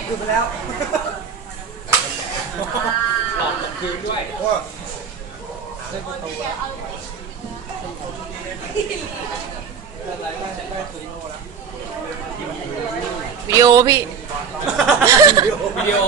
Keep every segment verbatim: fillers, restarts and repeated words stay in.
คืนไปแล้วหลอดตกคืนด้วยเส้นประตูอะไรได้ได้ซูโน่แล้ววิดีโอพี่วิดีโอ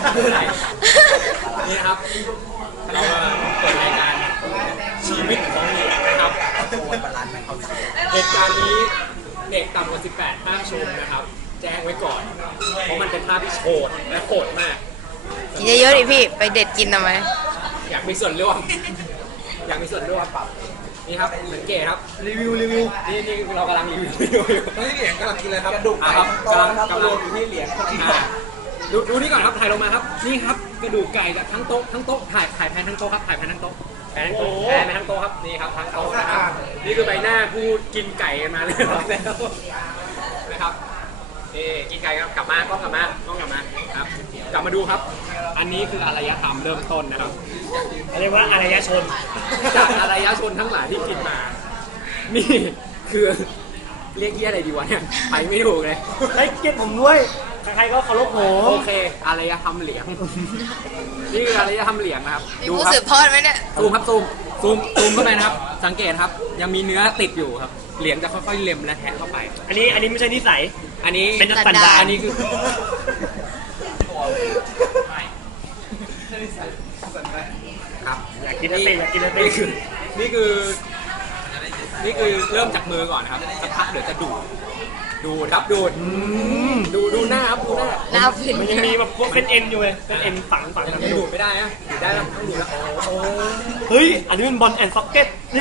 นี่ครับเราเปิดรายการชีวิตของเด็กนะครับเหตุการณ์นี้เด็กต่ำกว่าสิบแปดห้ามชมนะครับแจ้งไว้ก่อนเพราะมันเป็นภาพที่โหดและโหดมากกินเยอะๆดิพี่ไปเด็ดกินทำไมอยากมีส่วนร่วมอยากมีส่วนร่วมปรับนี่ครับสังเกตครับรีวิวรีวิวนี่นี่เรากำลังรีวิวอยู่นี่เหรียญกำลังกินเลยครับกระดูกไก่กำลังกำลังอยู่ที่เหรียญดูดูนี่ก่อนครับถ่ายลงมาครับนี่ครับกระดูกไก่ทั้งโต๊ะทั้งโต๊ะถ่ายถ่ายแพนทั้งโต๊ะครับถ่ายแพนทั้งโต๊ะแพนทั้งโต๊ะแพนทั้งโต๊ะครับนี่ครับทั้งโต๊ะนะครับนี่คือใบหน้าผู้กินไก่มาเลยนะครับนี่กินไก่ครับกลับมาต้องกลับมาต้องกลับมาครับกลับมาดูครับอันนี้คืออารยธรรมเริ่มต้นนะครับเรียกว่าอารยชนจากอารยชนทั้งหลายที่กินมานี่คือเรียกเยี่ยอะไรดีวะเนี่ยไปไม่ถูกเลยไอ้เก็บผมด้วยใครๆก็เคารพผมโอเคอารยธรรมเหลียงนี่คืออารยธรรมเหลียงนะครับดูครับสืบทอดไหมเนี่ยซูมครับซูมซูมซูมเข้าไปนะครับสังเกตครับยังมีเนื้อติดอยู่ครับเหลียงจะค่อยๆเล็มและแทะเข้าไปอันนี้อันนี้ไม่ใช่นิสัยอันนี้เป็นสันดานอันนี้คือครับอยากกินแล้วเต้อยากกินแล้วเต้นี่คือนี่คือนี่คือเริ่มจากมือก่อนนะครับสักพักเดี๋ยวจะดูดดูดครับดูดดูดูหน้าครับดูหน้าหน้าผิดมันยังมีแบบพวกเป็นเอ็นอยู่เลยเป็นเอ็นฝังฝังยังดูดไม่ได้นะดูดได้แล้วต้องดูแล้วโอ้เฮ้ยอันนี้เป็นบอลแอนด์ซ็อกเก็ตนี่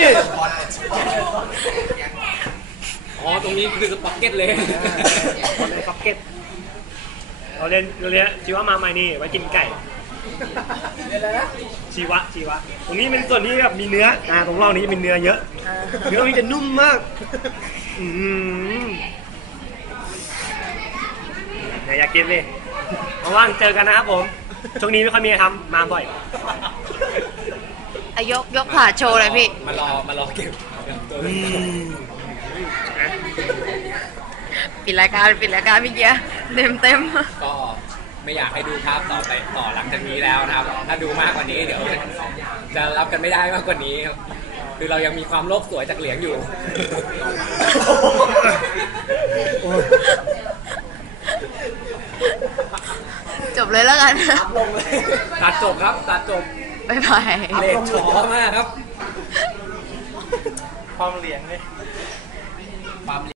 อ๋อตรงนี้คือซ็อกเก็ตเลยบอลแอนด์ซ็อกเก็ตเราเรียนเราเรียนชีวะมาใหม่นี่ไว้กินไก่ชีวะชีวะตรงนี้เป็นส่วนที่แบบมีเนื้ออ่าตรงร่องนี้จะมีเนื้อเยอะเนื้อมันจะนุ่มมากอืมอยากกินเลยว่างเจอกันนะครับผมช่วงนี้ไม่ค่อยมีอะไรทำมาบ่อยยกยกผ่าโชว์เลยพี่มารอมารอเก็บปิดรายการปิดรายการพี่เกียร์เต็มเต็มก็ไม่อยากให้ดูภาพต่อไปต่อหลังจากนี้แล้วนะครับถ้าดูมากกว่านี้เดี๋ยวจะรับกันไม่ได้มากกว่านี้ครับคือเรายังมีความโลภสวยจากเหลียงอยู่จบเลยแล้วกันตัดจบครับตัดจบบ๊ายบายเลนช้อมากครับความเหลียงเลย